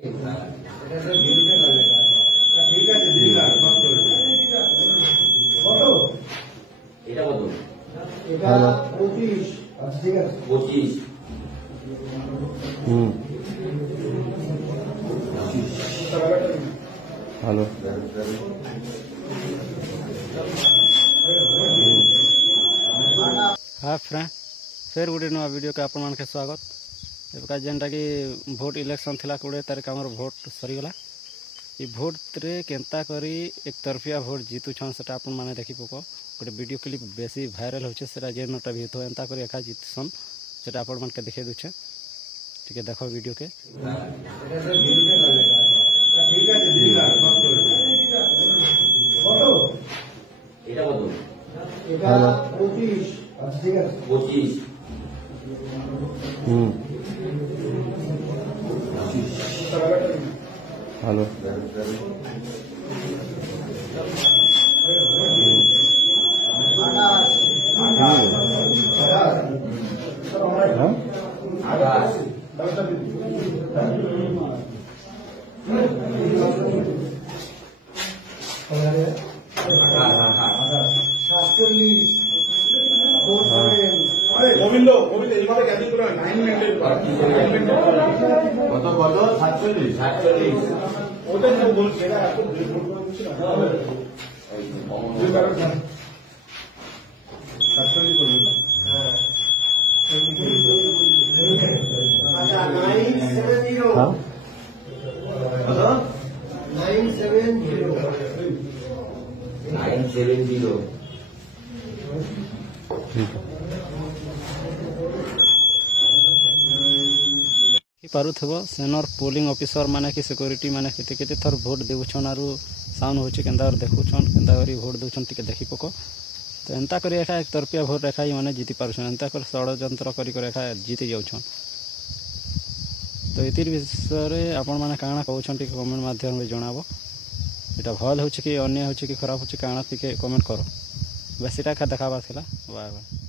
Hello हाँ friend फिर गोटे नुआ वीडियो के आपण के स्वागत। एबका जेनटा कि भोट इलेक्शन थिला 20 तारीख आमर भोट सरीगला। ये भोट रे केंता करी एक तरफिया भोट जीतुछन सेटा आपण माने देखि पको। गोटे वीडियो क्लिप बेसी भाइराल होचे सेटा जेनटा भी तो एंता करी एका जीतसन सेटा आपण मन के देखे दुछे। ठीक है देखो वीडियो के। ठीक है दिल्ली का मत बोलो এটা কত এটা 25 ঠিক আছে 25 हेलो गोविंद এইভাবে ক্যান্সেল করে 9 মিনিটের কত কত 47 ওটাই তো বলছি না এত ভোট করছি না 47 করব হ্যাঁ আচ্ছা 970 हां কত 970 ठीक है पारुथबो सेनर पोलिंग ऑफिसर माने कि सिक्योरिटी माने केते केते थर वोट देउछन आरु साउंड होचे केंदा और देखुछन केंदा करी वोट देउछन टिके देखि पको। तो एंता करी एका एक तरफिया वोट रेखा माने जीति पारुछन एंता कर षडयंत्र करी कर एका जीति जाउछन। तो एतिर विषय रे आपण माने काना कहउछन टिके कमेंट माध्यम रे जणाबो। एटा भल होचे कि अन्य होचे कि खराब होचे काना टिके कमेंट करो। बेसिटा का देखाबा थिला। Bye bye.